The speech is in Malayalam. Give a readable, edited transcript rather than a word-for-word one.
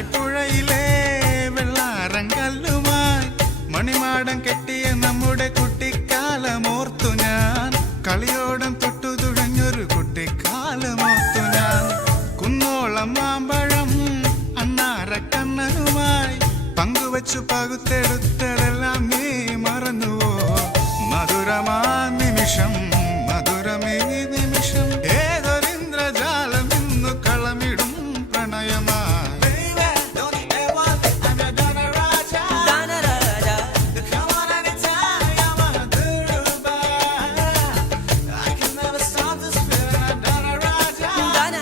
ചാലിപ്പുഴയിലെ വെള്ളാരങ്കല്ലുമായി മണിമാടം കെട്ടിയ നമ്മുടെ കുട്ടിക്കാലമോർത്തു ഞാൻ. കളിയോടം തൊട്ടു തുഴഞ്ഞൊരു കുട്ടിക്കാലമോർത്തു ഞാൻ. കുന്നോളം മാമ്പഴം അണ്ണാരക്കണ്ണനുമായി പങ്കുവച്ചു പകുത്തെടുത്ത്